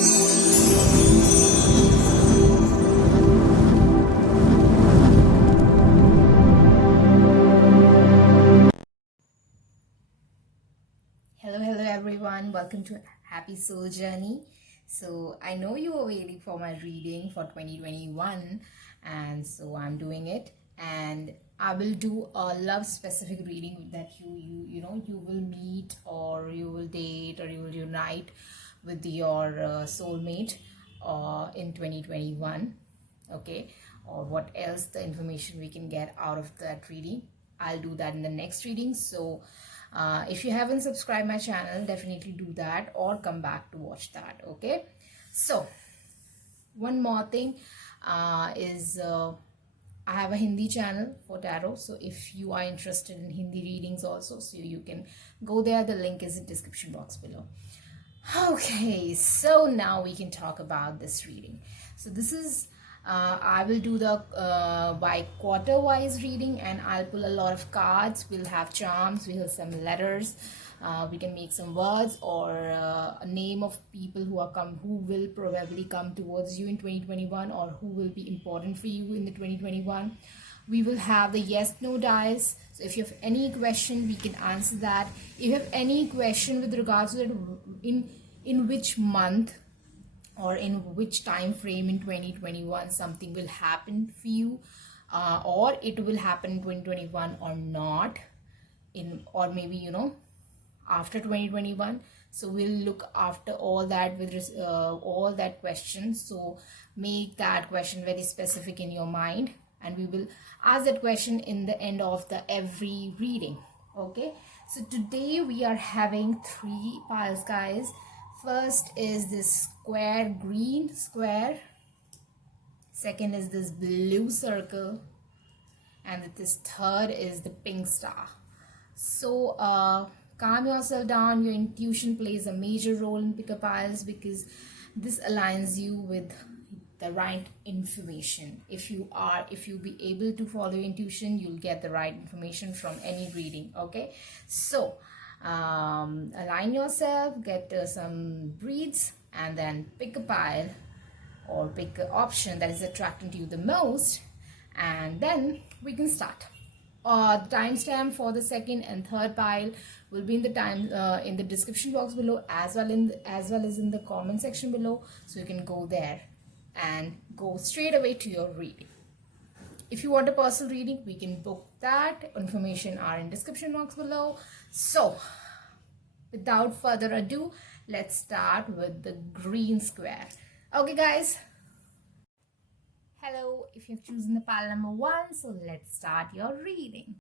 Hello everyone. Welcome to Happy Soul Journey. So, I know you were waiting for my reading for 2021, and so I'm doing it. And I will do a love specific reading that you will meet, or you will date, or you will unite with your soulmate in 2021. Okay, or what else the information we can get out of that reading. I'll do that in the next reading. So if you haven't subscribed my channel, definitely do that or come back to watch that. Okay, so one more thing is I have a Hindi channel for tarot. So if you are interested in Hindi readings also, so you can go there. The link is in description box below. Okay, so now we can talk about this reading. So this is I will do the by quarter wise reading, and I'll pull a lot of cards. We'll have charms, we'll have some letters, we can make some words, or a name of people who will probably come towards you in 2021, or who will be important for you in the 2021. We will have the yes no dice. So if you have any question, we can answer that. If you have any question with regards to that, in which month or in which time frame in 2021 something will happen for you, or it will happen in 2021 or not, or maybe after 2021. So we'll look after all that with all that questions. So make that question very specific in your mind, and we will ask that question in the end of the every reading. Okay, so today we are having 3 piles, guys. First is this square, green square. Second is this blue circle, and this third is the pink star. So calm yourself down. Your intuition plays a major role in pickup piles, because this aligns you with the right information. If you be able to follow your intuition, you'll get the right information from any reading. Okay, so align yourself, get some breaths, and then pick a pile or pick an option that is attracting to you the most, and then we can start. The timestamp for the second and third pile will be in the time in the description box below, as well as in the comment section below, so you can go there and go straight away to your reading. If you want a personal reading, we can book that. Information are in description box below. So without further ado, let's start with the green square. Okay, guys. Hello, if you've chosen the pile number 1, so let's start your reading.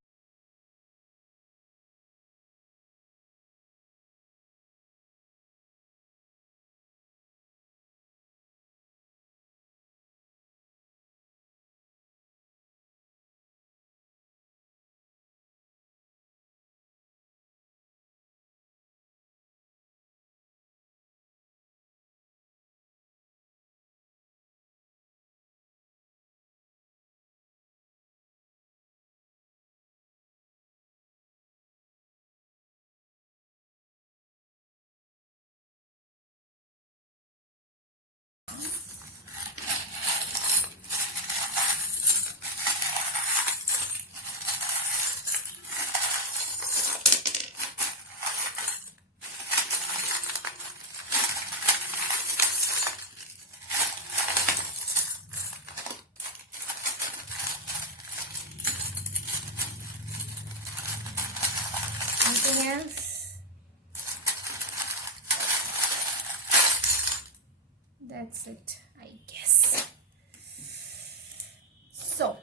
Anything else? That's it, I guess. So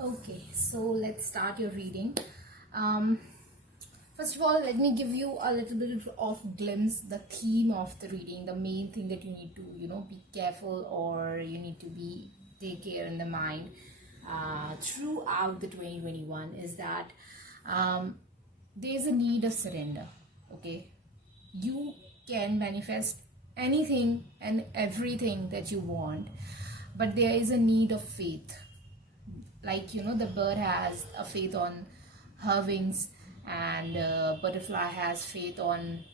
okay, so let's start your reading. First of all, let me give you a little bit of glimpse, the theme of the reading, the main thing that you need to be careful, or you need to be take care in the mind throughout the 2021, is that there's a need of surrender. Okay, you can manifest anything and everything that you want, but there is a need of faith. Like the bird has a faith on her wings, and butterfly has faith on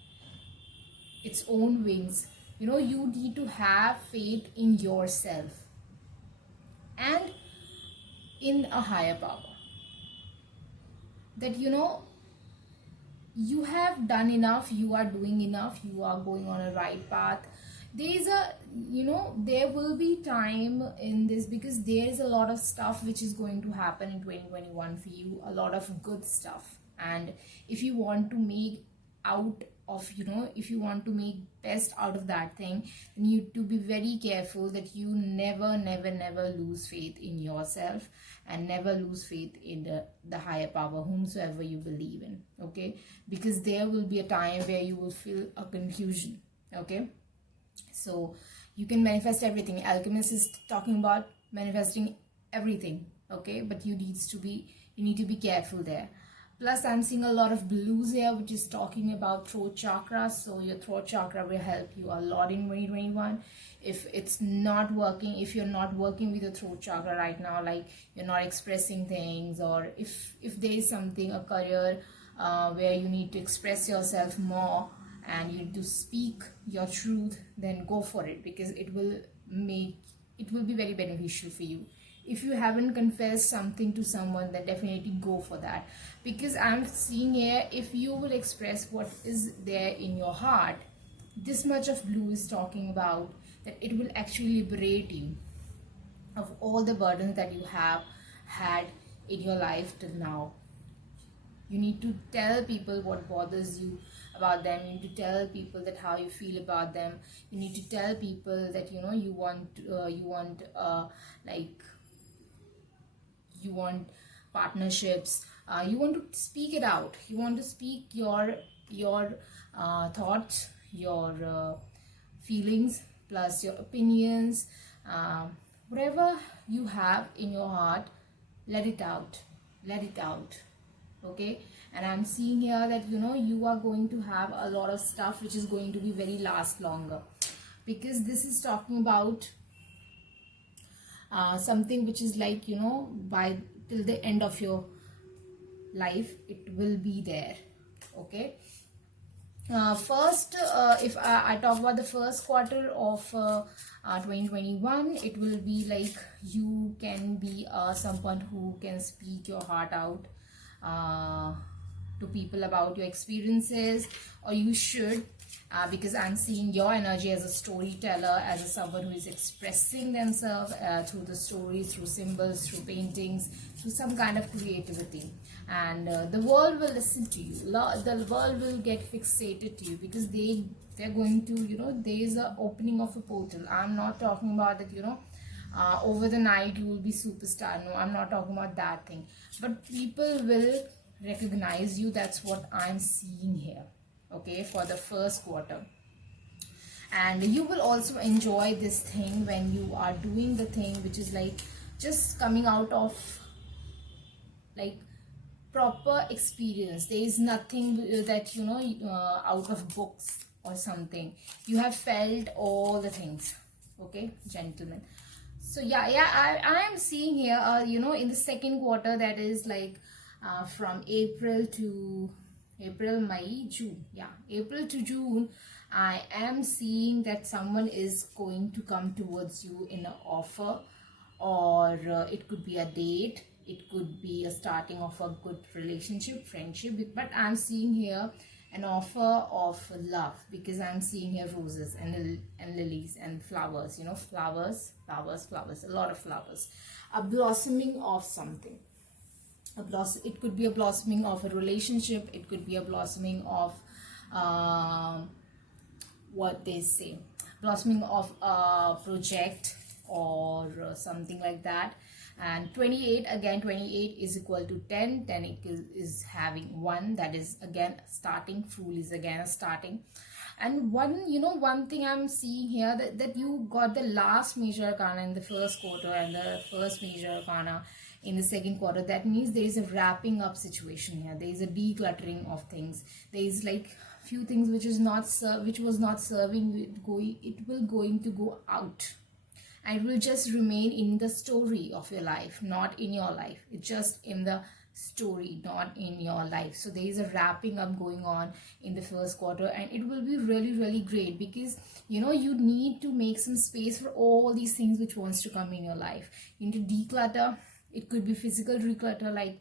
its own wings. You need to have faith in yourself and in a higher power, that you have done enough, you are doing enough, you are going on a right path. There will be time in this, because there is a lot of stuff which is going to happen in 2021 for you, a lot of good stuff. And if you want to make out of if you want to make best out of that thing, then you need to be very careful that you never lose faith in yourself, and never lose faith in the higher power, whomsoever you believe in. Okay, because there will be a time where you will feel a confusion. Okay, so you can manifest everything. Alchemist is talking about manifesting everything. Okay, but you need to be careful there. Plus, I'm seeing a lot of blues here, which is talking about throat chakra. So your throat chakra will help you a lot in 2021. If it's not working, if you're not working with your throat chakra right now, like you're not expressing things, or if there is something, a career where you need to express yourself more and you need to speak your truth, then go for it, because it will be very beneficial for you. If you haven't confessed something to someone, then definitely go for that, because I'm seeing here, if you will express what is there in your heart, this much of blue is talking about that it will actually liberate you of all the burdens that you have had in your life till now. You need to tell people what bothers you about them. You need to tell people that how you feel about them. You need to tell people that you want partnerships. You want to speak it out. You want to speak your thoughts, your feelings, plus your opinions, whatever you have in your heart. Let it out. Okay, and I'm seeing here that you are going to have a lot of stuff which is going to be very last longer, because this is talking about something which is like by till the end of your life it will be there. Okay, first, if I talk about the first quarter of 2021, it will be like you can be someone who can speak your heart out to people about your experiences, or you should, because I'm seeing your energy as a storyteller, as someone who is expressing themselves through the stories, through symbols, through paintings, through some kind of creativity. And the world will listen to you. The world will get fixated to you, because they're going to, there is a opening of a portal. I'm not talking about that, over the night you will be superstar. No, I'm not talking about that thing. But people will recognize you. That's what I'm seeing here. Okay, for the first quarter. And you will also enjoy this thing when you are doing the thing which is like just coming out of like proper experience. There is nothing that out of books or something. You have felt all the things. Okay, gentlemen. So I am seeing here in the second quarter, that is like from April, May, June. April to June, I am seeing that someone is going to come towards you in an offer, or it could be a date, it could be a starting of a good relationship, friendship. But I'm seeing here an offer of love, because I'm seeing here roses and lilies and flowers. Flowers, a lot of flowers, a blossoming of something. It could be a blossoming of a relationship, it could be a blossoming of what they say, blossoming of a project, or something like that. And 28, again 28 is equal to 10. 10 is having 1, that is again starting. Fool is again a starting. And one thing I'm seeing here, that you got the last major arcana in the first quarter and the first major arcana in the second quarter. That means there is a wrapping up situation here. There is a decluttering of things. There is like few things which was not serving, it will going to go out, and it will just remain in the story of your life, not in your life. It's just in the story, not in your life. So there is a wrapping up going on in the first quarter, and it will be really, really great, because you need to make some space for all these things which wants to come in your life. You need to declutter. It could be physical declutter, like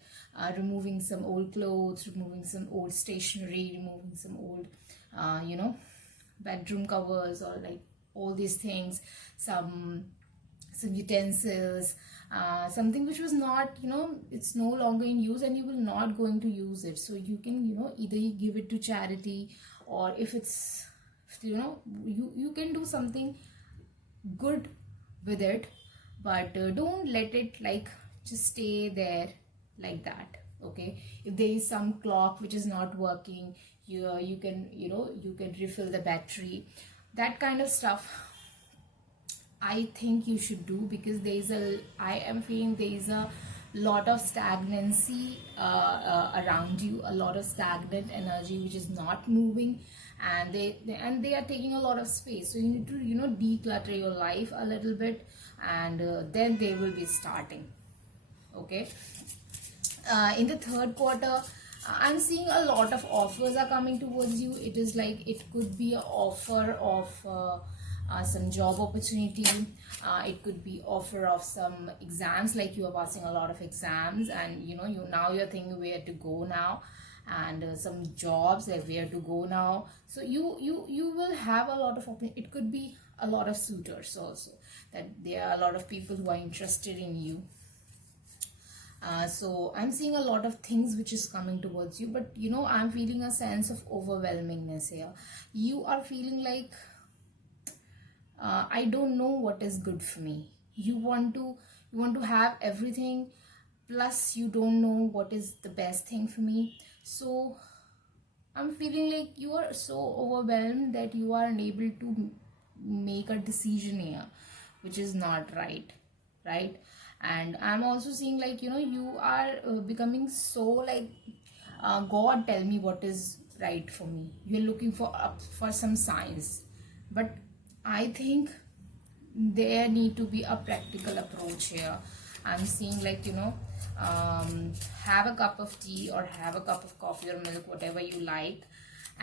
removing some old clothes, removing some old stationery, removing some old bedroom covers, or like all these things, some utensils, something which was not, it's no longer in use, and you will not going to use it. So you can, either you give it to charity, or if it's, you can do something good with it, but don't let it like just stay there like that. Okay, if there is some clock which is not working, you can, you can refill the battery, that kind of stuff I think you should do, because I am feeling there is a lot of stagnancy around you, a lot of stagnant energy which is not moving, and they are taking a lot of space. So you need to, declutter your life a little bit, and then they will be starting. Okay, in the third quarter, I'm seeing a lot of offers are coming towards you. It is like, it could be an offer of some job opportunity. It could be offer of some exams, like you are passing a lot of exams, and you're thinking where to go now, and some jobs, like where to go now. So you will have a lot of it could be a lot of suitors also, that there are a lot of people who are interested in you. So I'm seeing a lot of things which is coming towards you, but I'm feeling a sense of overwhelmingness here. You are feeling like, I don't know what is good for me. You want to have everything, plus you don't know what is the best thing for me. So I'm feeling like you are so overwhelmed that you are unable to make a decision here, which is not right. And I'm also seeing like, you are becoming so like, God, tell me what is right for me. You're looking for some signs, but I think there need to be a practical approach here. I'm seeing like, have a cup of tea, or have a cup of coffee or milk, whatever you like,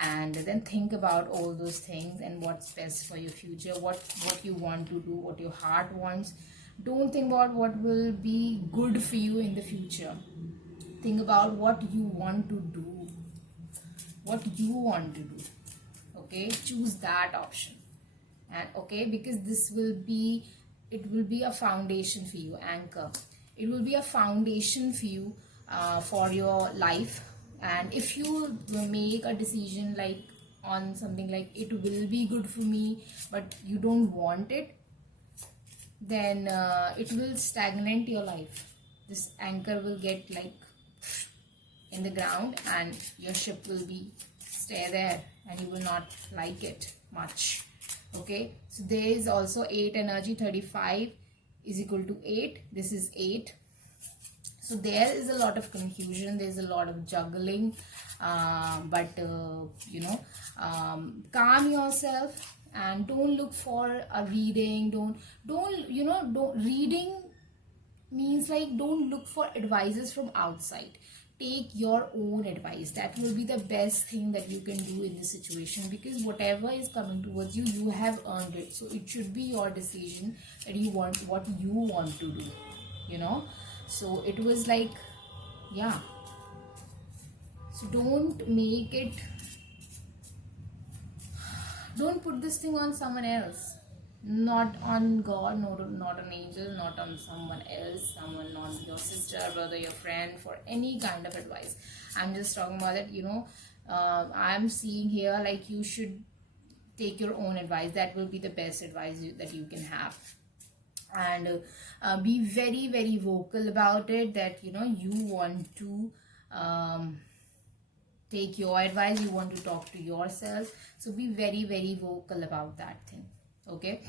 and then think about all those things and what's best for your future, what you want to do, what your heart wants. Don't think about what will be good for you in the future. Think about what you want to do. Okay, choose that option. And okay, because it will be a foundation for you, anchor. It will be a foundation for you, for your life. And if you make a decision like on something like, it will be good for me, but you don't want it, then it will stagnate your life. This anchor will get like in the ground, and your ship will be stay there, and you will not like it much. Okay, so there is also 8 energy. 35 is equal to 8. This is 8. So there is a lot of confusion, there's a lot of juggling, but calm yourself, and don't look for a reading. Don't reading means like, don't look for advices from outside. Take your own advice. That will be the best thing that you can do in this situation, because whatever is coming towards you, you have earned it. So it should be your decision that you want what you want to do, so it was like, yeah. So don't make it, don't put this thing on someone else, not on God, not on angel, not on someone else, not your sister, brother, your friend, for any kind of advice. I'm just talking about that, I'm seeing here like, you should take your own advice. That will be the best advice that you can have. And be very, very vocal about it, that you want to take your advice, you want to talk to yourself. So be very, very vocal about that thing. Okay,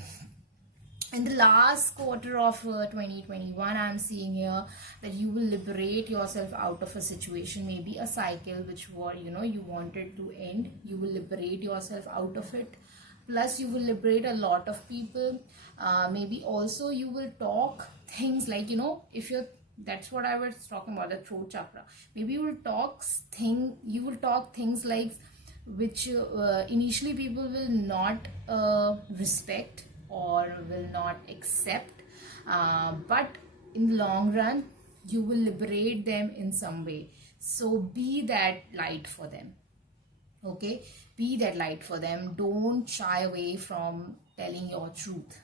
in the last quarter of 2021, I'm seeing here that you will liberate yourself out of a situation, maybe a cycle which you wanted to end. You will liberate yourself out of it. Plus you will liberate a lot of people. Maybe also you will talk things like, if you're That's what I was talking about, the throat chakra. Maybe you will talk things like which initially people will not respect or will not accept, but in the long run you will liberate them in some way. So be that light for them. Okay, be that light for them. Don't shy away from telling your truth.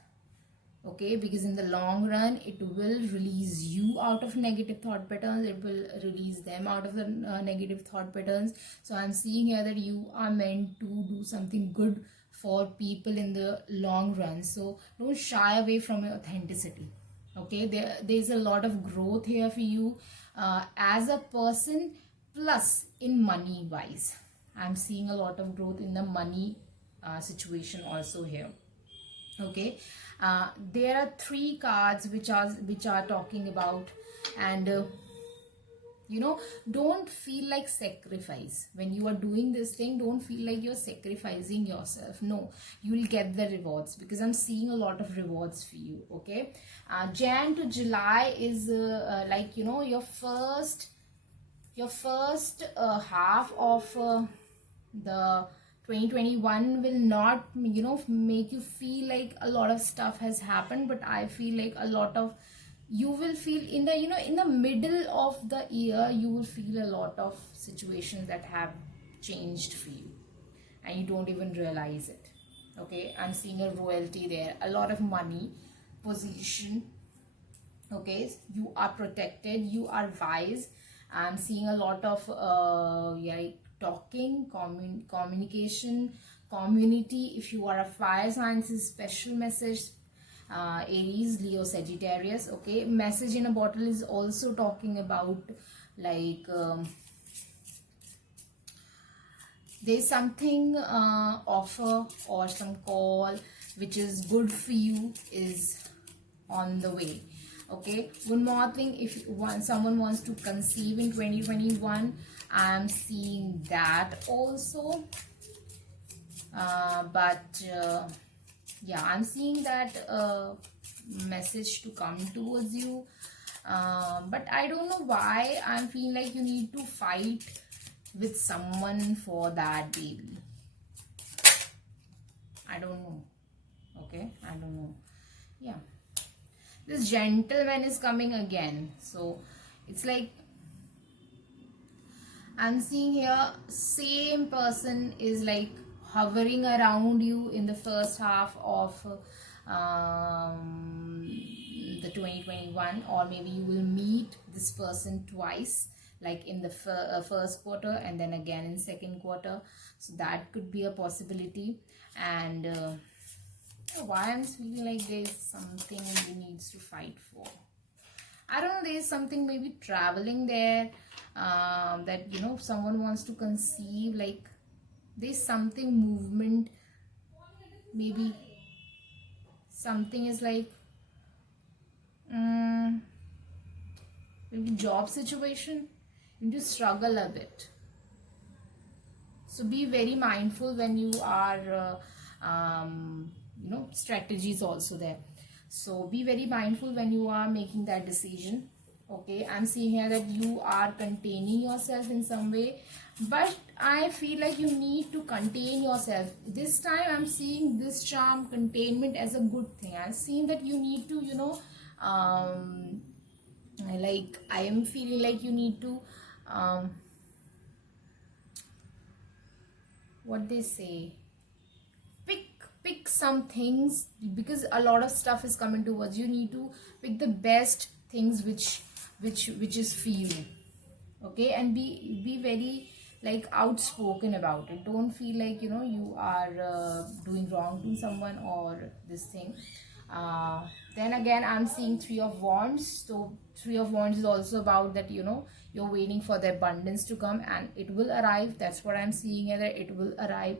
Okay, because in the long run it will release you out of negative thought patterns, it will release them out of the negative thought patterns. So I'm seeing here that you are meant to do something good for people in the long run. So don't shy away from your authenticity. Okay, there's a lot of growth here for you as a person, plus in money wise. I'm seeing a lot of growth in the money situation also here. Okay, there are three cards which are talking about, and don't feel like sacrifice when you are doing this thing. Don't feel like you're sacrificing yourself. No, you will get the rewards, because I'm seeing a lot of rewards for you. Okay, Jan to July is like your first half of the 2021 will not make you feel like a lot of stuff has happened, but I feel like a lot of you will feel in the in the middle of the year, you will feel a lot of situations that have changed for you and you don't even realize it. Okay, I'm seeing a royalty there, a lot of money, position. Okay, you are protected, you are wise. I'm seeing a lot of talking, communication, community. If you are a fire sign, is special message. Aries, Leo, Sagittarius. Okay, message in a bottle is also talking about like there's something offer or some call which is good for you is on the way. Okay, one more thing, if someone wants to conceive in 2021, I'm seeing that also, yeah, I'm seeing that message to come towards you, but I don't know why I'm feeling like you need to fight with someone for that baby. I don't know. Okay, I don't know. Yeah, this gentleman is coming again, so it's like I'm seeing here same person is like hovering around you in the first half of the 2021, or maybe you will meet this person twice, like in the first quarter and then again in second quarter. So that could be a possibility. And why I'm feeling like there's something he needs to fight for. I don't know, there's something maybe traveling there, that someone wants to conceive, like there's something movement, maybe something is like maybe job situation, you need to struggle a bit. So be very mindful when you are strategies also there. So be very mindful when you are making that decision. Okay, I'm seeing here that you are containing yourself in some way, but I feel like you need to contain yourself this time. I'm seeing this charm containment as a good thing. I'm seeing that you need to like I am feeling like you need to what they say, pick some things, because a lot of stuff is coming towards you. You need to pick the best things which is for you. Okay, and be very like outspoken about it. Don't feel like you are doing wrong to someone or this thing. Then again, I'm seeing Three of Wands. So Three of Wands is also about that you're waiting for the abundance to come, and it will arrive. That's what I'm seeing here, that it will arrive.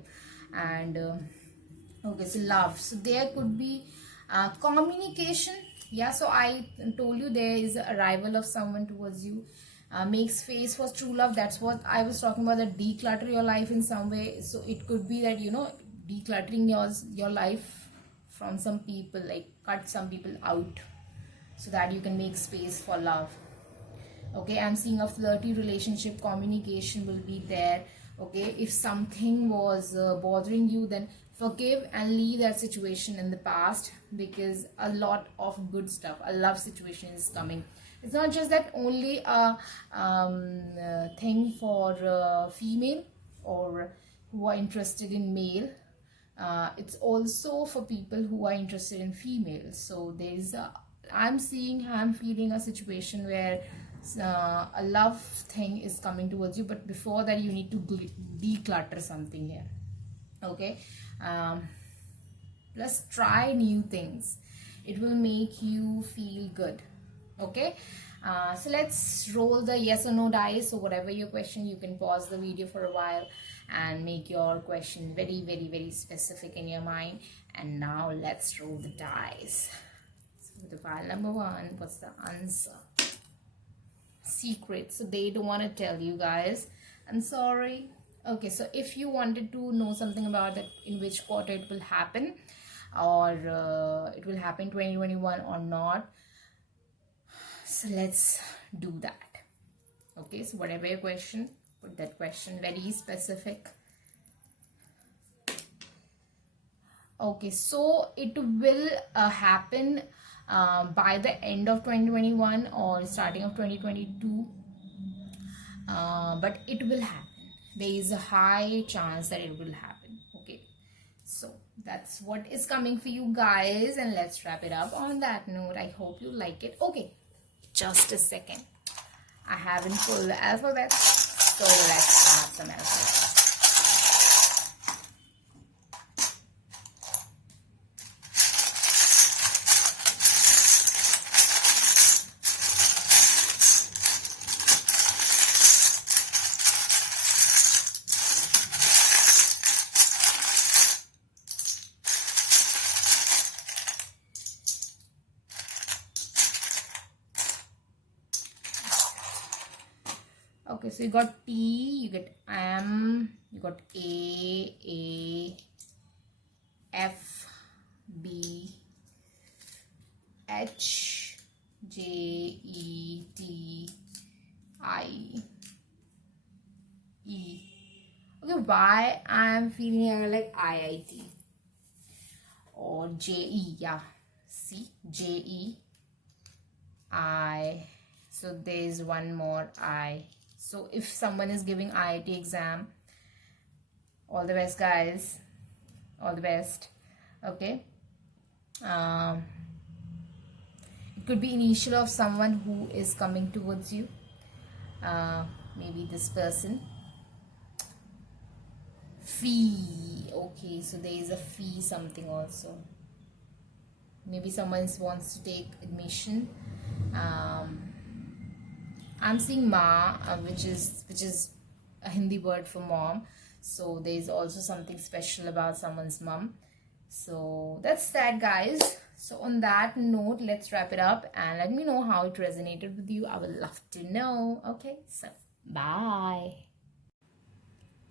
And okay, so love, so there could be communication. Yeah, so I told you there is an arrival of someone towards you. Make space for true love. That's what I was talking about, that declutter your life in some way. So it could be that decluttering your life from some people, like cut some people out so that you can make space for love. Okay, I'm seeing a flirty relationship, communication will be there. Okay, if something was bothering you, then forgive and leave that situation in the past, because a lot of good stuff, a love situation is coming. It's not just that only a thing for female or who are interested in male. It's also for people who are interested in female. So there's a, I'm feeling a situation where a love thing is coming towards you, but before that you need to declutter something here. Okay, plus try new things, it will make you feel good. Okay, so let's roll the yes or no dice. So whatever your question, you can pause the video for a while and make your question very, very, very specific in your mind. And now let's roll the dice. So the pile number 1, what's the answer? Secret. So they don't want to tell you guys. I'm sorry. Okay, so if you wanted to know something about that, in which quarter it will happen, or it will happen 2021 or not, so let's do that. Okay, so whatever your question, put that question very specific. Okay, so it will happen by the end of 2021 or starting of 2022, but it will happen. There is a high chance that it will happen. Okay, so that's what is coming for you guys, and let's wrap it up on that note. I hope you like it. Okay, just a second, I haven't pulled the alphabet, so let's add some alphabet. Okay, so you got T, you get M, you got A, F, B, H, J, E, T, I, E. Okay, why I'm feeling like IIT or JE? Yeah, see, JE, I. So there's one more I. So if someone is giving IIT exam, all the best, guys. All the best. Okay. It could be initial of someone who is coming towards you. Maybe this person. Fee. Okay, so there is a fee something also. Maybe someone wants to take admission. I'm seeing Ma, which is a Hindi word for mom. So there is also something special about someone's mom. So that's that, guys. So on that note, let's wrap it up and let me know how it resonated with you. I would love to know. Okay, so bye.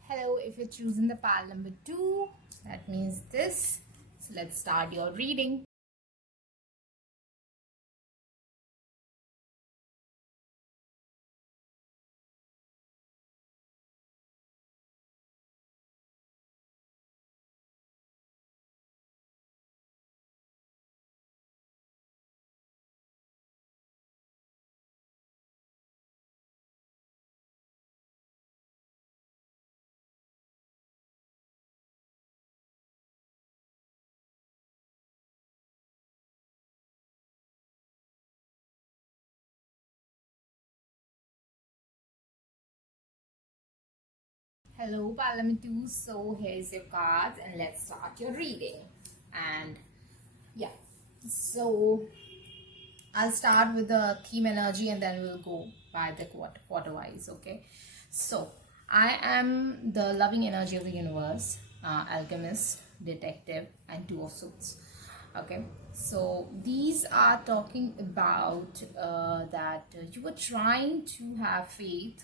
Hello, if you're choosing the pile number 2, that means this. So let's start your reading. Hello, Parliament 2. So here's your cards and let's start your reading. And yeah, so I'll start with the theme energy and then we'll go by the quarter wise. Okay, so I am the loving energy of the universe, alchemist, detective, and 2 of Swords. Okay, so these are talking about that you were trying to have faith,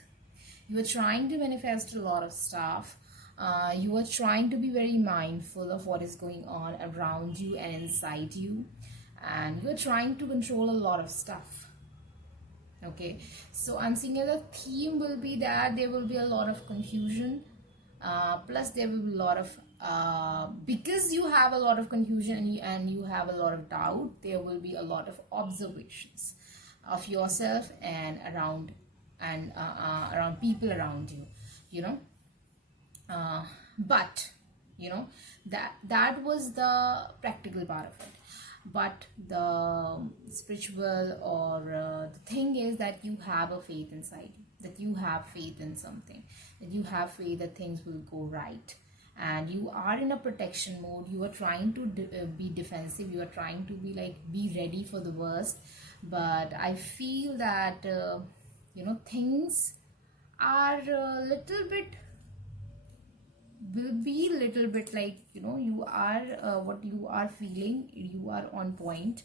you were trying to manifest a lot of stuff, you were trying to be very mindful of what is going on around you and inside you, and you were trying to control a lot of stuff. Okay, so I'm seeing the theme will be that there will be a lot of confusion, plus there will be a lot of because you have a lot of confusion and you have a lot of doubt, there will be a lot of observations of yourself and around people around you, you know. But you know, that was the practical part of it. But the spiritual or the thing is that you have a faith inside you, that you have faith in something, that you have faith that things will go right, and you are in a protection mode. You are trying to be defensive, you are trying to be like, be ready for the worst. But I feel that you know, things are a little bit, will be little bit like, you know, you are what you are feeling, you are on point,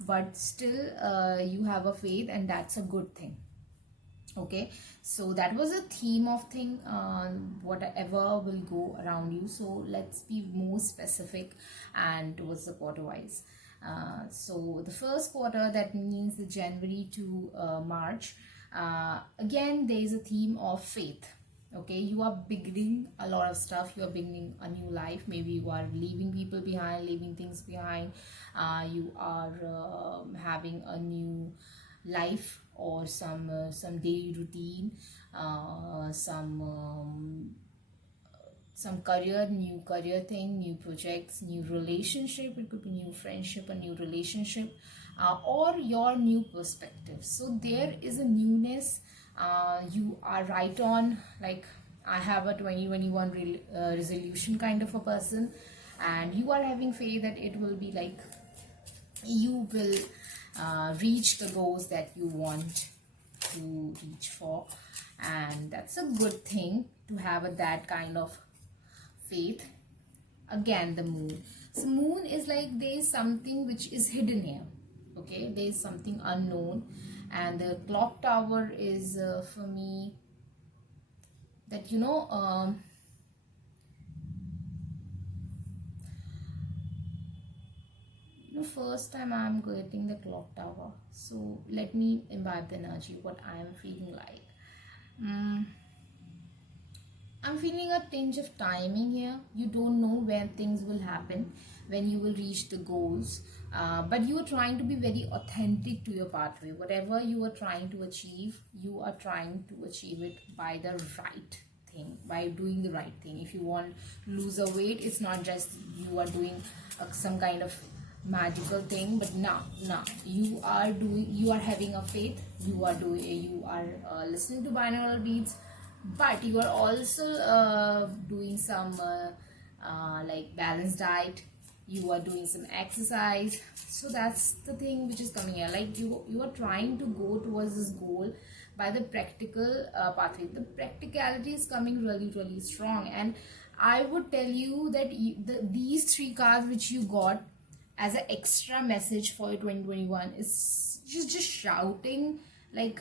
but still you have a faith, and that's a good thing. Okay, so that was a theme of thing, whatever will go around you. So let's be more specific and towards the quarter wise. So the first quarter, that means the January to March, again there is a theme of faith. Okay, you are beginning a lot of stuff, you are beginning a new life. Maybe you are leaving people behind, leaving things behind. You are having a new life, or some daily routine, some career, new career thing, new projects, new relationship. It could be new friendship, a new relationship, or your new perspective. So there is a newness. You are right on, like, I have a 2021 resolution kind of a person, and you are having faith that it will be like, you will reach the goals that you want to reach for. And that's a good thing to have that kind of faith. Again, the moon. So moon is like, there is something which is hidden here. Okay, there is something unknown. And the clock tower is for me that, you know, first time I'm getting the clock tower. So let me imbibe the energy, what I am feeling like. I'm feeling a tinge of timing here. You don't know when things will happen, when you will reach the goals, but you are trying to be very authentic to your pathway. Whatever you are trying to achieve, you are trying to achieve it by the right thing, by doing the right thing. If you want to lose a weight, it's not just you are doing some kind of magical thing, but you are having a faith, you are listening to binaural beats, but you are also doing some like balanced diet, you are doing some exercise. So that's the thing which is coming here, like you are trying to go towards this goal by the practical pathway. The practicality is coming really strong, and I would tell you that these three cards which you got as an extra message for 2021 is just shouting like,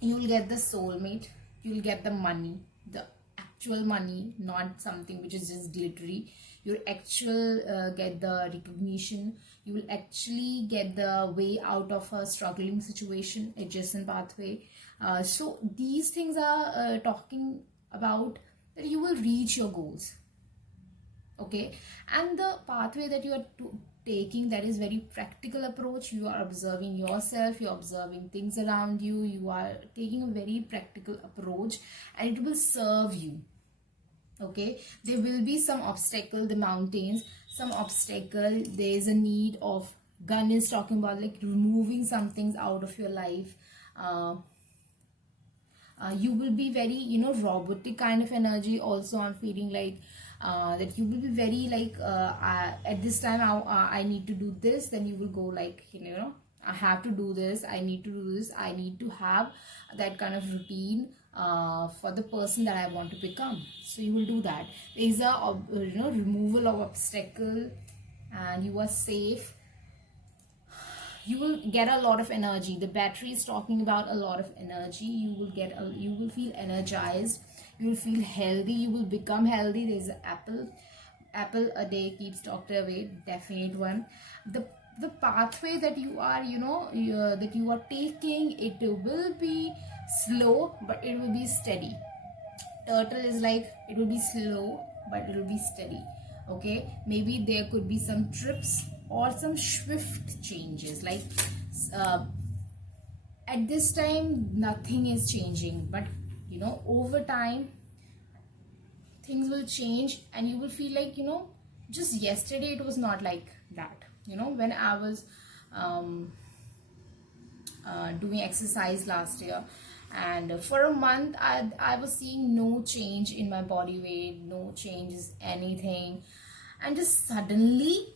you'll get the soulmate, you'll get the money, the actual money, not something which is just glittery. You'll get the recognition, you will actually get the way out of a struggling situation, adjacent pathway. So these things are talking about that you will reach your goals. Okay, and the pathway that you are taking, that is very practical approach. You are observing yourself, you're observing things around you, you are taking a very practical approach, and it will serve you. Okay, there will be some obstacle, the mountains, some obstacle. There is a need of, Gun is talking about like removing some things out of your life. You will be very, you know, robotic kind of energy also. I'm feeling like that you will be very like, at this time I need to do this, then you will go like, you know, I have to do this, I need to do this, I need to have that kind of routine for the person that I want to become. So you will do that. There is a you know, removal of obstacle, and you are safe. You will get a lot of energy. The battery is talking about a lot of energy. You will feel energized, you will feel healthy, you will become healthy. There's an apple a day keeps doctor away, definite one. The the pathway that you are, that you are taking, it will be slow, but it will be steady. Turtle is like, it will be slow, but it will be steady. Okay, maybe there could be some trips or some swift changes, like at this time nothing is changing, but over time things will change, and you will feel like, just yesterday it was not like that. When I was doing exercise last year, and for a month I was seeing no change in my body weight, no changes, anything. And just suddenly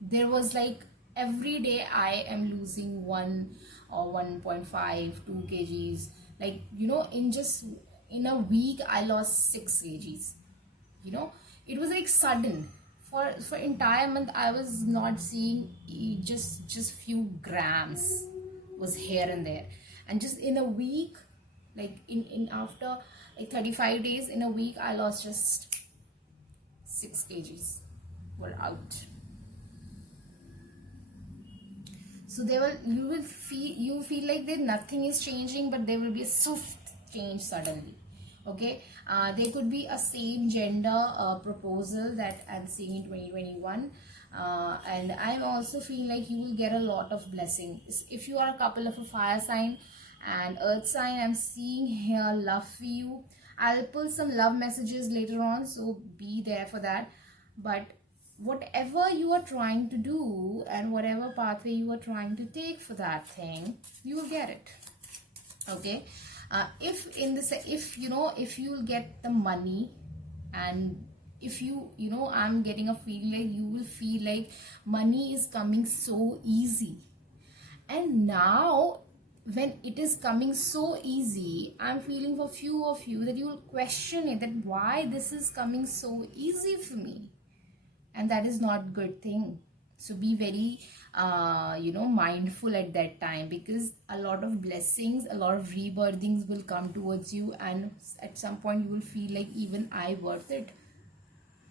there was like, every day I am losing 1 or 1.5, 2 kgs. Like, in a week I lost 6 kgs. It was like sudden. For entire month I was not seeing, just few grams was here and there. And just in a week, like in after like 35 days, in a week I lost just 6 kgs were out. So you feel like that nothing is changing, but there will be a swift change suddenly. Okay, there could be a same gender proposal that I'm seeing in 2021, and I'm also feeling like you will get a lot of blessings if you are a couple of a fire sign and earth sign. I'm seeing here love for you. I'll pull some love messages later on, so be there for that. But whatever you are trying to do and whatever pathway you are trying to take for that thing, you will get it. Okay, if you'll get the money, and if I'm getting a feel like you will feel like money is coming so easy. And now when it is coming so easy, I'm feeling for few of you that you will question it, that why this is coming so easy for me. And that is not good thing. So be very mindful at that time, because a lot of blessings, a lot of rebirthings will come towards you, and at some point you will feel like, even I worth it.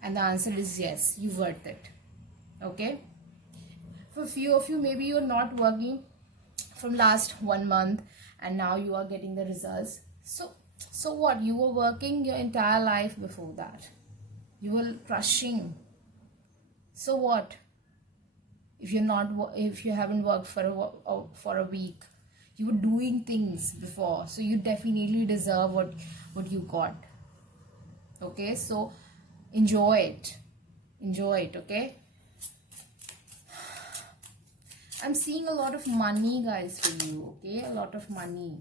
And the answer is yes, you worth it. Okay, for few of you, maybe you're not working from last 1 month and now you are getting the results. So what, you were working your entire life before that, you were crushing. So what if you haven't worked for a week? You were doing things before, so you definitely deserve what you got. Okay, so enjoy it. Okay, I'm seeing a lot of money, guys, for you. Okay, a lot of money,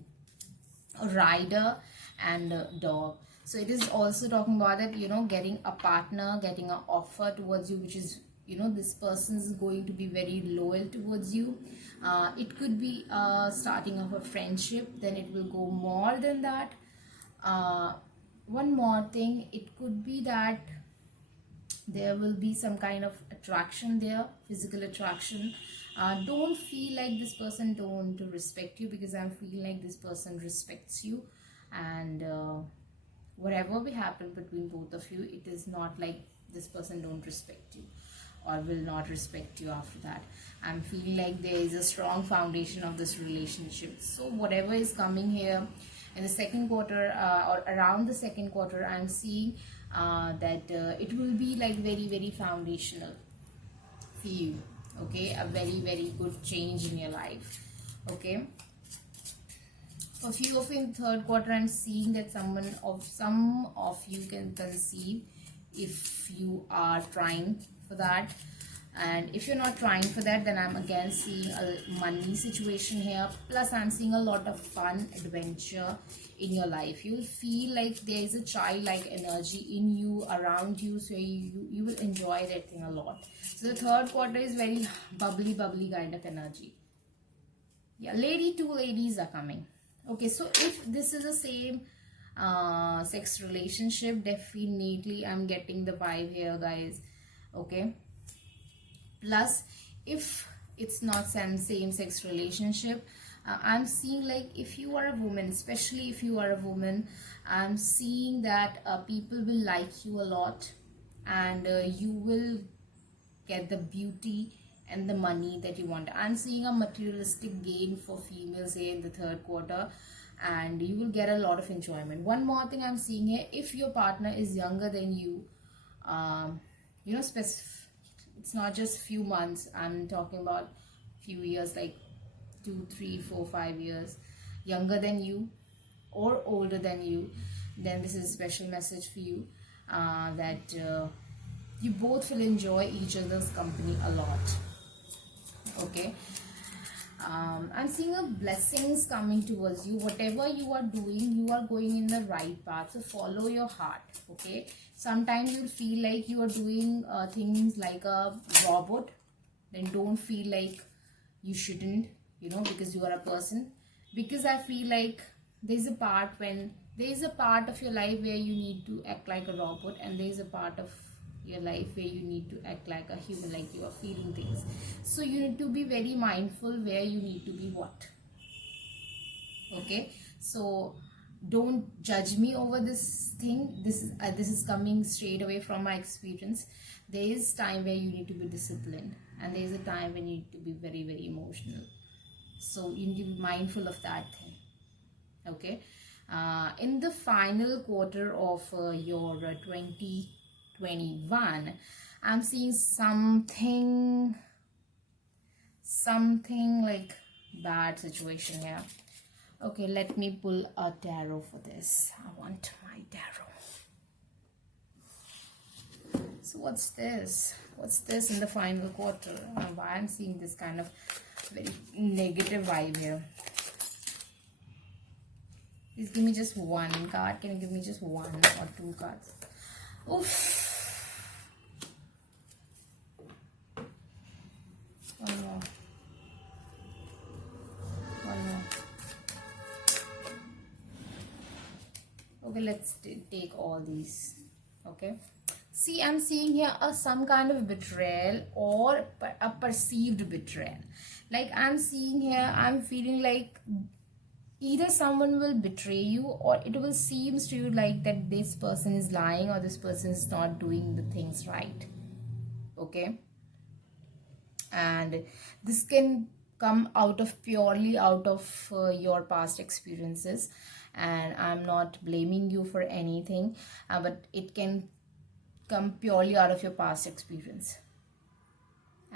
a rider and a dog. So it is also talking about that, getting a partner, getting an offer towards you, which is, this person is going to be very loyal towards you. It could be starting of a friendship, then it will go more than that. One more thing, it could be that there will be some kind of attraction there, physical attraction. Don't feel like this person don't respect you, because I'm feeling like this person respects you. And whatever will happen between both of you, it is not like this person don't respect you or will not respect you after that. I'm feeling like there is a strong foundation of this relationship. So whatever is coming here in the second quarter, or around the second quarter, I'm seeing that it will be like very, very foundational for you. Okay, a very, very good change in your life. Okay, for few of you in third quarter, I'm seeing that some of you can conceive if you are trying for that. And if you're not trying for that, then I'm again seeing a money situation here. Plus I'm seeing a lot of fun, adventure in your life. You'll feel like there is a childlike energy in you, around you, so you will enjoy that thing a lot. So the third quarter is very bubbly kind of energy. Yeah, two ladies are coming. Okay, so if this is the same sex relationship, definitely I'm getting the vibe here, guys. Okay, plus if it's not same sex relationship, I'm seeing like, if you are a woman, especially if you are a woman, I'm seeing that people will like you a lot, and you will get the beauty and the money that you want. I'm seeing a materialistic gain for females here in the third quarter, and you will get a lot of enjoyment. One more thing I'm seeing here, if your partner is younger than you, you know, it's not just few months, I'm talking about few years, like 2, 3, 4, 5 years younger than you or older than you, then this is a special message for you, that you both will enjoy each other's company a lot. Okay, I'm seeing a blessings coming towards you. Whatever you are doing, you are going in the right path, so follow your heart. Okay, sometimes you'll feel like you are doing things like a robot, then don't feel like you shouldn't, you know, because you are a person. Because I feel like there's a part of your life where you need to act like a robot, and there's a part of your life where you need to act like a human, like you are feeling things. So you need to be very mindful where you need to be what. Okay, so don't judge me over this thing. This is coming straight away from my experience. There is time where you need to be disciplined, and there is a time when you need to be very, very emotional. So you need to be mindful of that thing. Okay, in the final quarter of your 2021, I'm seeing something like bad situation here. Okay, let me pull a tarot for this. I want my tarot. So what's this in the final quarter? Why I'm seeing this kind of very negative vibe here? Please give me just one card. Can you give me just 1 or 2 cards? Oof. One more. Okay, let's take all these. Okay, see, I'm seeing here some kind of betrayal or a perceived betrayal. Like I'm seeing here, I'm feeling like either someone will betray you, or it will seem to you like that this person is lying, or this person is not doing the things right. Okay, and this can come purely out of your past experiences, and I'm not blaming you for anything, but it can come purely out of your past experience.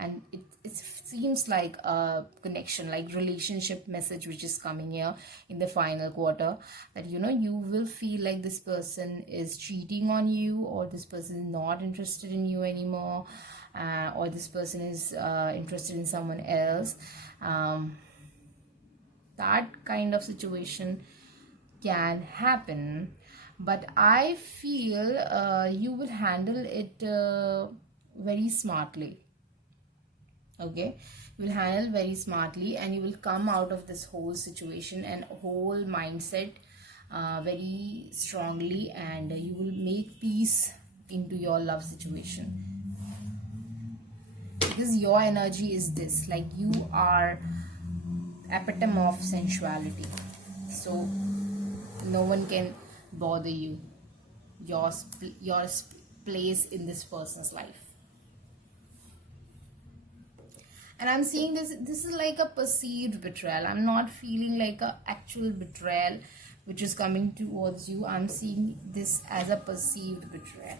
And it seems like a connection, like relationship message which is coming here in the final quarter, that you know, you will feel like this person is cheating on you, or this person is not interested in you anymore, or this person is interested in someone else. That kind of situation can happen, but I feel you will handle it very smartly. Okay, you will handle very smartly, and you will come out of this whole situation and whole mindset very strongly, and you will make peace into your love situation. Because your energy is this, like you are epitome of sensuality, so no one can bother you, your place in this person's life. And I'm seeing this is like a perceived betrayal. I'm not feeling like a actual betrayal which is coming towards you. I'm seeing this as a perceived betrayal.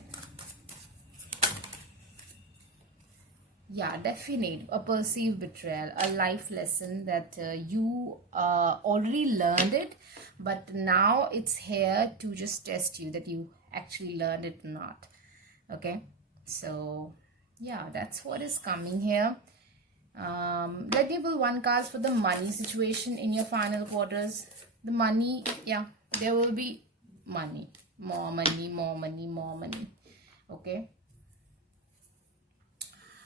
Yeah, definite. A perceived betrayal, a life lesson that you already learned it, but now it's here to just test you that you actually learned it or not. Okay, so yeah, that's what is coming here. Let me pull 1 card for the money situation in your final quarters. The money, yeah, there will be money, more money, more money, more money. Okay,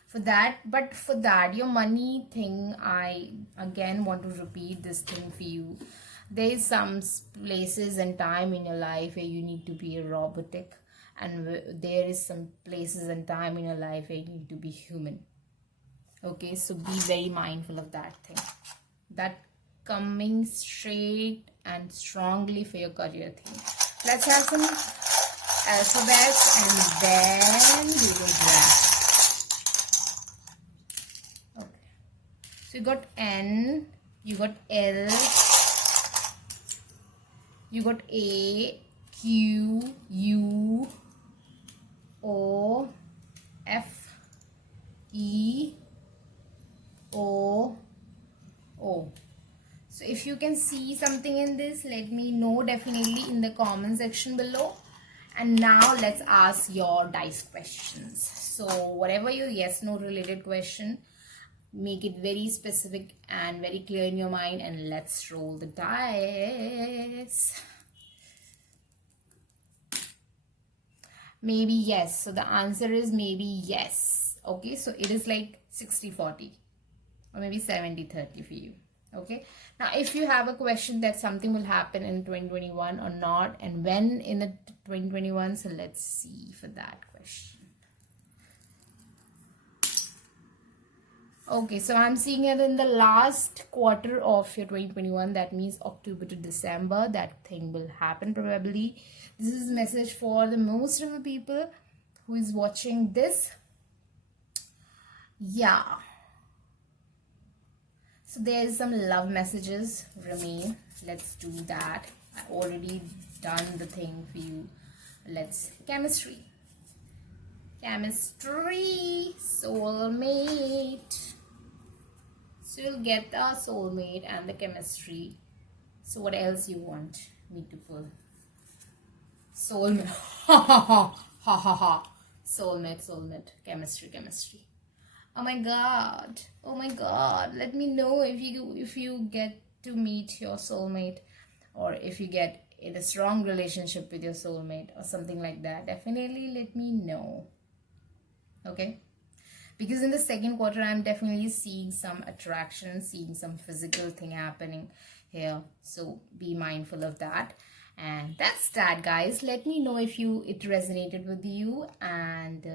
for that, but for that, your money thing, I again want to repeat this thing for you. There is some places and time in your life where you need to be robotic, and there is some places and time in your life where you need to be human. Okay, so be very mindful of that thing. That coming straight and strongly for your career thing. Let's have some alphabets, and then we will draft. So you got N, you got L, you got A, Q, U, O, F, E, O, O. So if you can see something in this, let me know definitely in the comment section below. And now let's ask your dice questions. So whatever your yes no related question, make it very specific and very clear in your mind, and let's roll the dice. Maybe yes. So the answer is maybe yes. Okay, so it is like 60-40 or maybe 70-30 for you. Okay, now if you have a question that something will happen in 2021 or not, and when in the 2021, so let's see for that question. Okay, so I'm seeing it in the last quarter of your 2021, that means October to December, that thing will happen probably. This is a message for the most of the people who is watching this. Yeah. So there is some love messages remain. Let's do that. I already done the thing for you. Let's chemistry. Chemistry, soulmate. So you'll get the soulmate and the chemistry. So what else you want me to pull? Soulmate. Ha ha ha ha ha ha. Soulmate. Chemistry. Oh my god. Let me know if you get to meet your soulmate, or if you get in a strong relationship with your soulmate or something like that. Definitely let me know. Okay? Because in the second quarter, I'm definitely seeing some attraction, seeing some physical thing happening here. So be mindful of that. And that's that, guys. Let me know if it resonated with you, and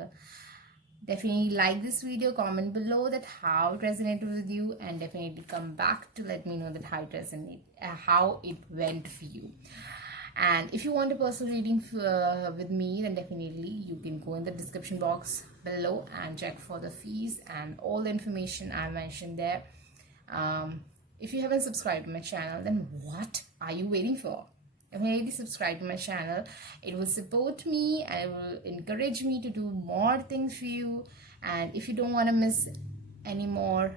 definitely like this video, comment below that how it resonated with you, and definitely come back to let me know that how it resonated, how it went for you. And if you want a personal reading with me, then definitely you can go in the description box below and check for the fees and all the information I mentioned there. If you haven't subscribed to my channel, then what are you waiting for? Definitely subscribe to my channel. It will support me and it will encourage me to do more things for you. And if you don't want to miss any more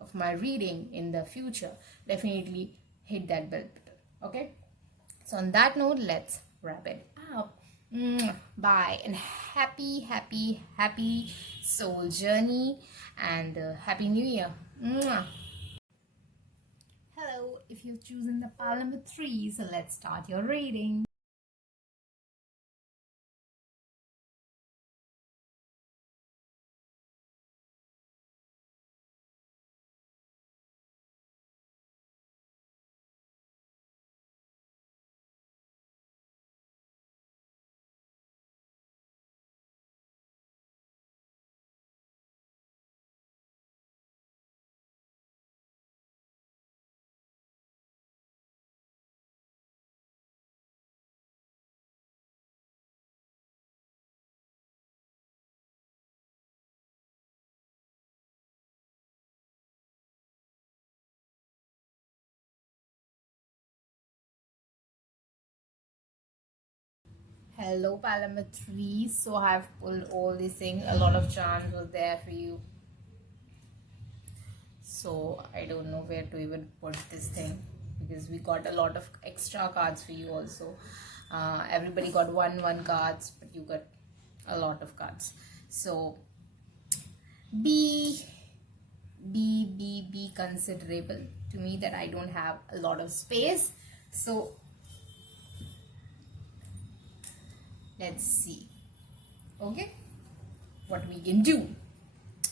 of my reading in the future, definitely hit that bell button. Okay, so on that note, let's wrap it up. Bye, and happy soul journey, and happy new year. Hello, if you've chosen the pile number 3, so let's start your reading. Hello, pile number 3. So I've pulled all these things. A lot of charms was there for you. So I don't know where to even put this thing, because we got a lot of extra cards for you also. Everybody got one cards, but you got a lot of cards. So be considerable to me that I don't have a lot of space. So let's see, okay, what we can do.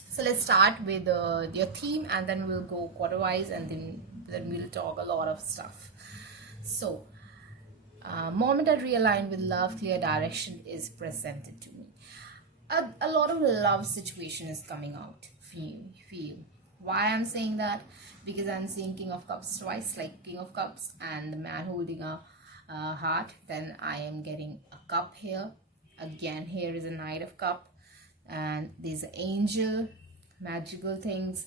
So let's start with your theme, and then we'll go quarter-wise, and then we'll talk a lot of stuff. So moment I realign with love, clear direction is presented to me. A lot of love situation is coming out for you. Why I'm saying that? Because I'm seeing King of Cups twice, like King of Cups and the man holding a heart. Then I am getting a cup here. Again, here is a Knight of Cup, and there's an angel, magical things.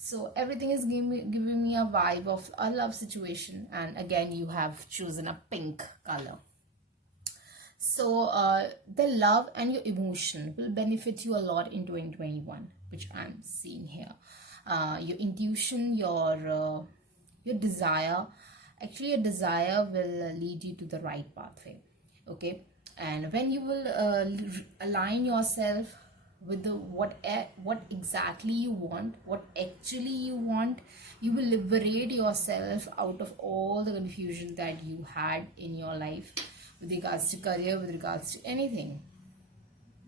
So everything is giving me a vibe of a love situation, and again you have chosen a pink color. So the love and your emotion will benefit you a lot in 2021, which I'm seeing here. Your intuition, your desire, actually your desire will lead you to the right pathway. Okay, and when you will align yourself with the what exactly you want, what actually you want, you will liberate yourself out of all the confusion that you had in your life with regards to career, with regards to anything,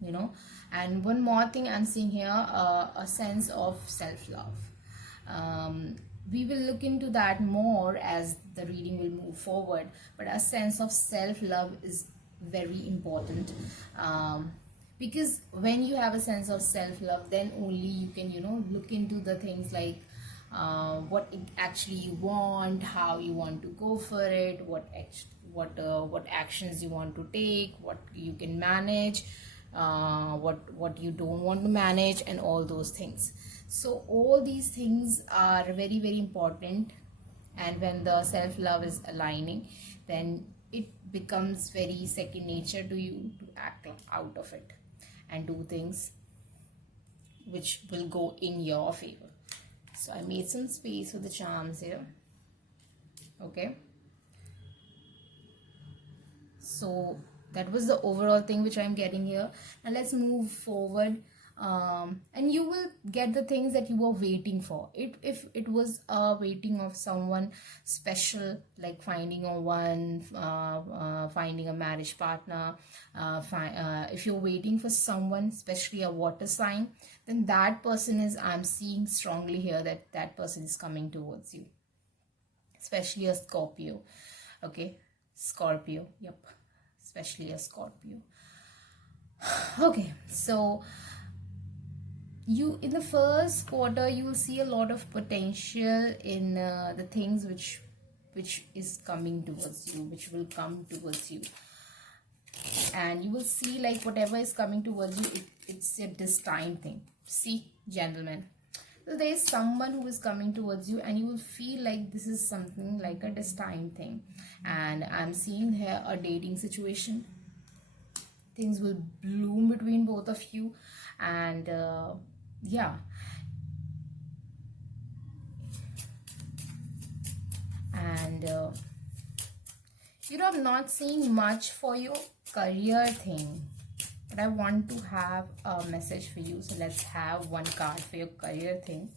you know. And one more thing I'm seeing here, a sense of self-love. We will look into that more as the reading will move forward, but a sense of self-love is very important, because when you have a sense of self-love, then only you can, you know, look into the things like what actually you want, how you want to go for it, what actions you want to take, what you can manage, what you don't want to manage, and all those things. So all these things are very, very important, and when the self-love is aligning, then it becomes very second nature to you to act out of it and do things which will go in your favor. So I made some space for the charms here. Okay, so that was the overall thing which I'm getting here. Now let's move forward, and you will get the things that you were waiting for. If it was a waiting of someone special, like finding finding a marriage partner, if you're waiting for someone, especially a water sign, then that person is, I'm seeing strongly here that that person is coming towards you, especially a Scorpio. Okay, Scorpio, yep, especially a Scorpio. Okay, so you, in the first quarter, you will see a lot of potential in the things which is coming towards you, which will come towards you, and you will see like whatever is coming towards you, it's a destined thing. See, gentlemen, so there is someone who is coming towards you, and you will feel like this is something like a destined thing. And I'm seeing here a dating situation. Things will bloom between both of you, and yeah, and you know, I'm not seeing much for your career thing, but I want to have a message for you. So let's have one card for your career thing.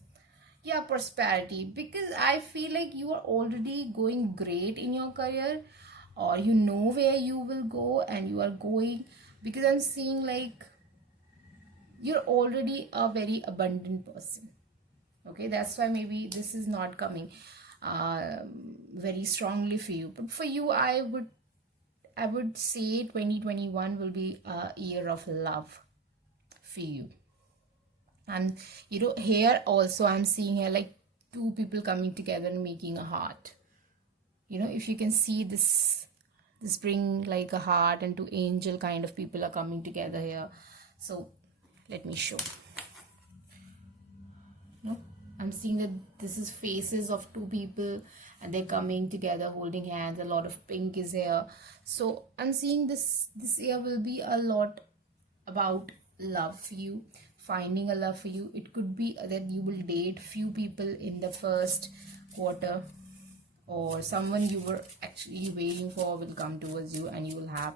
Yeah, prosperity, because I feel like you are already going great in your career, or you know where you will go and you are going, because I'm seeing like you're already a very abundant person. Okay, that's why maybe this is not coming very strongly for you, but for you, I would say 2021 will be a year of love for you. And you know, here also I'm seeing here like two people coming together and making a heart. You know, if you can see this bring like a heart, and two angel kind of people are coming together here. So let me show. No, I'm seeing that this is faces of two people, and they're coming together holding hands. A lot of pink is here. So I'm seeing this year will be a lot about love for you, finding a love for you. It could be that you will date few people in the first quarter, or someone you were actually waiting for will come towards you, and you will have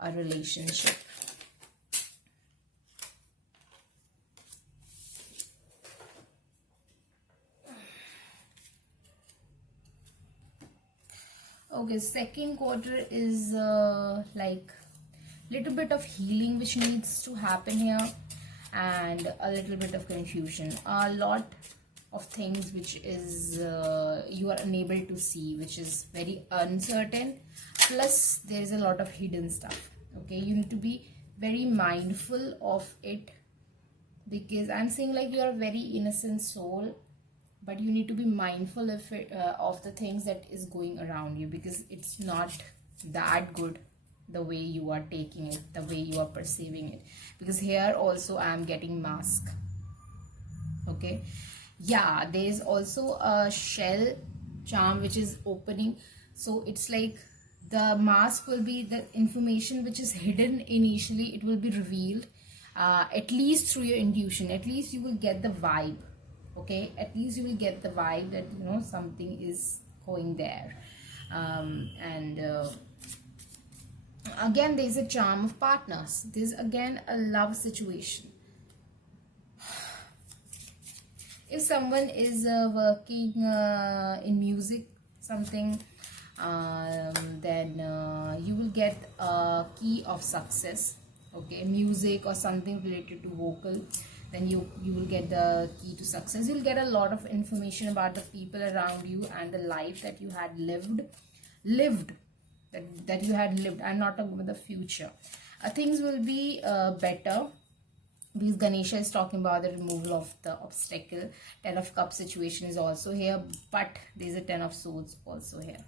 a relationship. Okay, second quarter is like little bit of healing which needs to happen here, and a little bit of confusion, a lot of things which is you are unable to see, which is very uncertain, plus there is a lot of hidden stuff. Okay, you need to be very mindful of it, because I'm seeing like you are a very innocent soul, but you need to be mindful of it, of the things that is going around you, because it's not that good the way you are taking it, the way you are perceiving it. Because here also I am getting mask. Okay, Yeah, there's also a shell charm which is opening. So it's like the mask will be the information which is hidden initially, it will be revealed, at least through your intuition. At least you will get the vibe. Okay, at least you will get the vibe that something is going there. And again, there's a charm of partners. There's again a love situation. If someone is working in music something, then you will get a key of success. Okay, music or something related to vocal, then you will get the key to success. You'll get a lot of information about the people around you and the life that you had lived that you had lived. I'm not talking about the future. Things will be better, because Ganesha is talking about the removal of the obstacle. 10 of Cups situation is also here, but there's a 10 of Swords also here.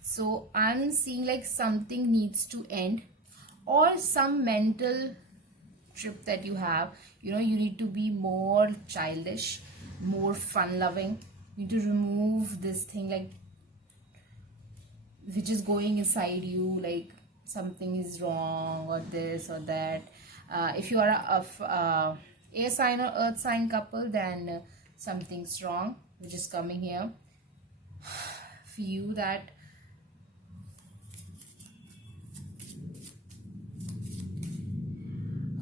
So I'm seeing like something needs to end, or some mental trip that you have. You need to be more childish, more fun loving. You need to remove this thing like which is going inside you, like something is wrong or this or that. If you are a air sign or earth sign couple, then something's wrong which is coming here for you. That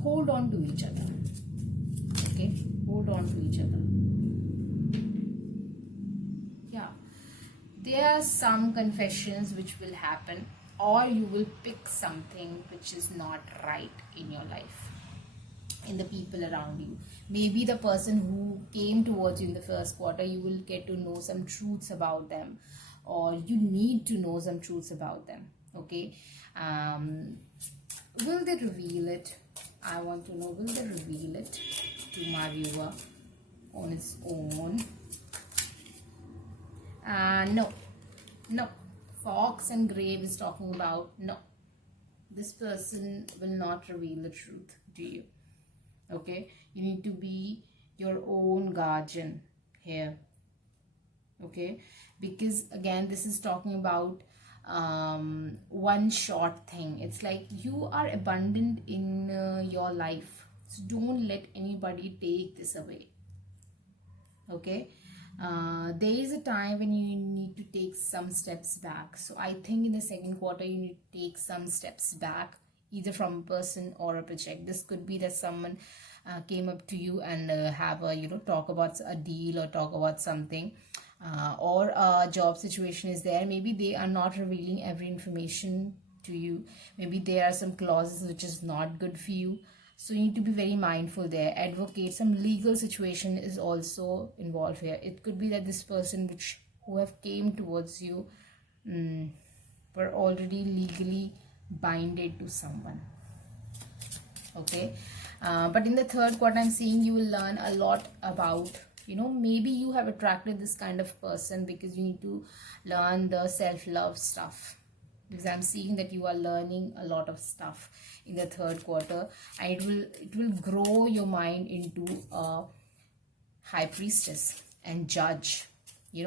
hold on to each other. Okay, hold on to each other. Yeah, there are some confessions which will happen, or you will pick something which is not right in your life, in the people around you. Maybe the person who came towards you in the first quarter, you will get to know some truths about them, or you need to know some truths about them. Okay, will they reveal it? I want to know, will they reveal it to my viewer on its own? No. Fox and Grave is talking about no. This person will not reveal the truth to you. Okay, you need to be your own guardian here. Okay, because again, this is talking about one short thing. It's like you are abundant in your life, so don't let anybody take this away. Okay, there is a time when you need to take some steps back. So I think in the second quarter you need to take some steps back, either from a person or a project. This could be that someone came up to you and have a talk about a deal or talk about something, or a job situation is there. Maybe they are not revealing every information to you. Maybe there are some clauses which is not good for you, so you need to be very mindful there. Advocate, some legal situation is also involved here. It could be that this person who have came towards you were already legally binded to someone. Okay, but in the third quarter, I'm seeing you will learn a lot about, maybe you have attracted this kind of person because you need to learn the self-love stuff. Because I'm seeing that you are learning a lot of stuff in the third quarter, and it will grow your mind into a high priestess and judge.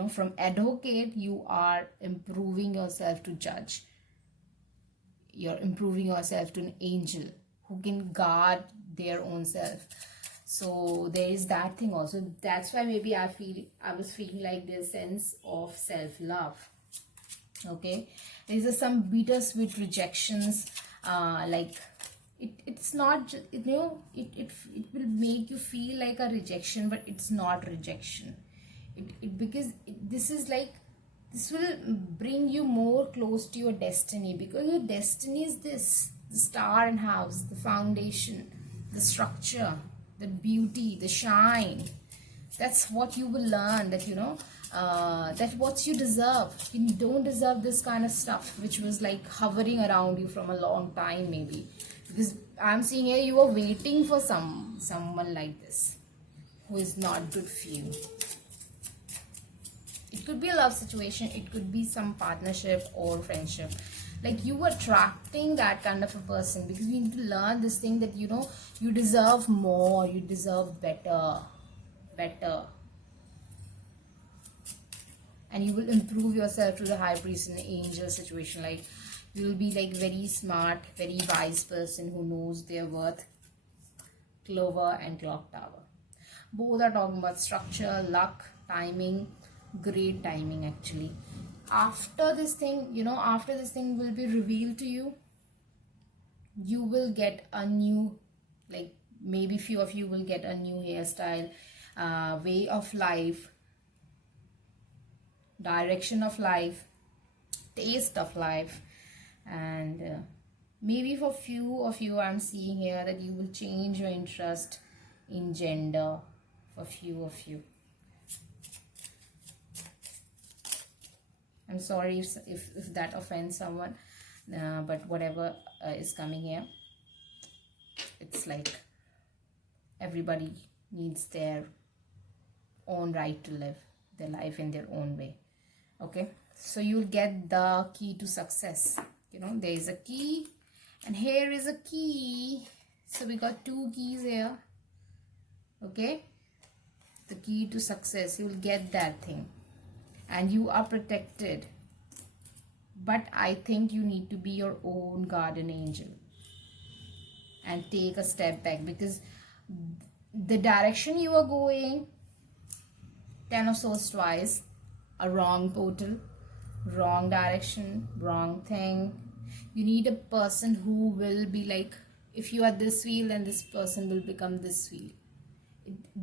From advocate, you are improving yourself to judge. You're improving yourself to an angel who can guard their own self. So there is that thing also. That's why maybe I was feeling like this sense of self-love. Okay, there's some bittersweet rejections, like it's not it will make you feel like a rejection, but it's not rejection. Because this is like, this will bring you more close to your destiny, because your destiny is this: the star and house, the foundation, the structure, the beauty, the shine. That's what you will learn, that that's what you deserve. You don't deserve this kind of stuff which was like hovering around you from a long time, maybe. Because I'm seeing here you are waiting for someone like this who is not good for you. It could be a love situation, it could be some partnership or friendship. Like you attracting that kind of a person, because you need to learn this thing that you deserve more, you deserve better. and you will improve yourself to the high priest and angel situation. Like you will be like very smart, very wise person who knows their worth. Clover and clock tower, both are talking about structure, luck, timing. Great timing actually. After this thing, after this thing will be revealed to you, you will get a new, like maybe few of you will get a new hairstyle, way of life, direction of life, taste of life. And maybe for few of you, I'm seeing here that you will change your interest in gender for few of you. I'm sorry if that offends someone, but whatever is coming here, it's like everybody needs their own right to live their life in their own way. Okay, so you'll get the key to success. There is a key and here is a key. So we got two keys here. Okay, the key to success, you'll get that thing and you are protected. But I think you need to be your own guardian angel and take a step back, because the direction you are going, 10 of swords twice, a wrong portal, wrong direction, wrong thing. You need a person who will be like, if you are this wheel, then this person will become this wheel.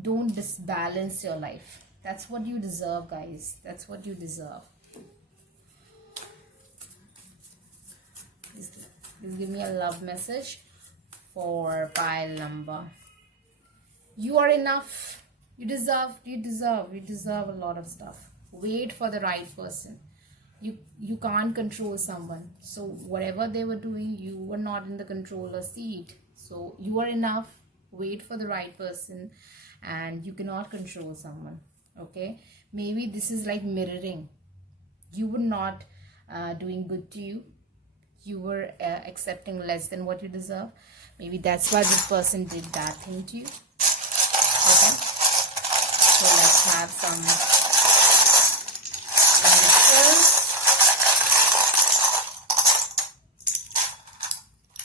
Don't disbalance your life. That's what you deserve, guys. That's what you deserve. Please give me a love message for pile number. You are enough. You deserve a lot of stuff. Wait for the right person. You can't control someone. So whatever they were doing, you were not in the controller seat. So you are enough. Wait for the right person, and you cannot control someone. Okay, maybe this is like mirroring. You were not doing good to you. You were accepting less than what you deserve. Maybe that's why this person did that thing to you. Okay, so let's have some initials.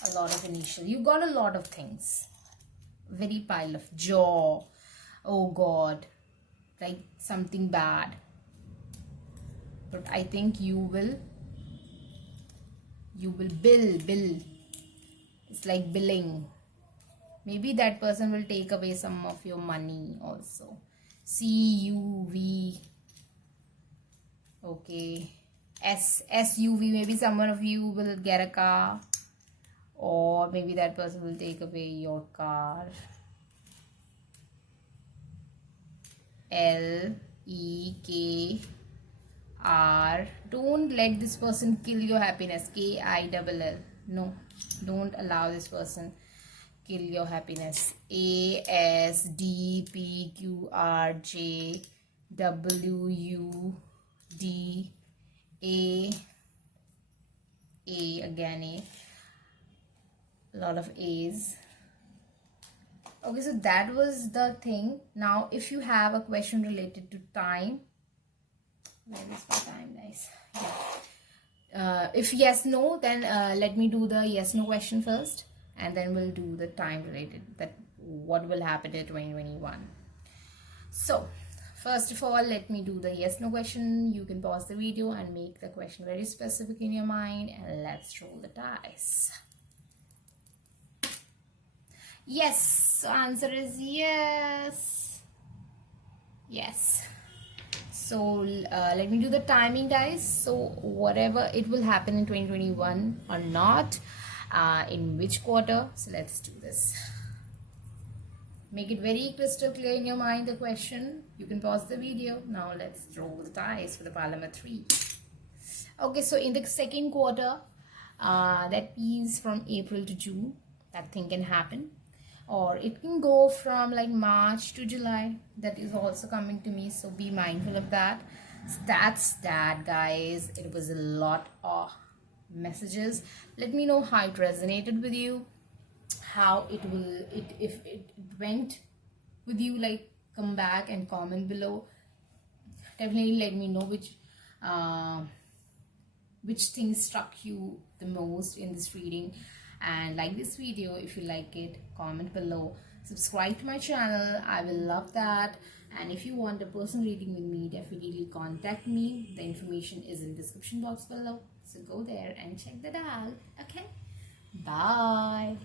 A lot of initial. You got a lot of things. Very pile of jaw. Oh God, like something bad. But I think you will bill. It's like billing. Maybe that person will take away some of your money also. CUV. Okay. SUV. Maybe someone of you will get a car, or maybe that person will take away your car. LEKR. Don't let this person kill your happiness. KILL. No, don't allow this person kill your happiness. ASDPQRJWUDA. Again A. A lot of A's. Okay, so that was the thing. Now, if you have a question related to time, where is my time, guys? Yeah. If yes, no, then let me do the yes, no question first, and then we'll do the time related, that what will happen in 2021. So, first of all, let me do the yes, no question. You can pause the video and make the question very specific in your mind, and let's roll the dice. Yes. So answer is yes. Yes. So let me do the timing, guys. So whatever it will happen in 2021 or not, in which quarter. So let's do this. Make it very crystal clear in your mind, the question. You can pause the video. Now let's roll the dice for the pile number 3. Okay, so in the second quarter, that means from April to June, that thing can happen. Or it can go from like March to July. That is also coming to me, so be mindful of that. So that's that, guys. It was a lot of messages. Let me know how it resonated with you, how it will, if it went with you. Like, come back and comment below. Definitely let me know which which thing struck you the most in this reading, and like this video if you like it, comment below, subscribe to my channel, I will love that. And if you want a personal reading with me, definitely contact me. The information is in description box below, so go there and check that out. Okay, bye.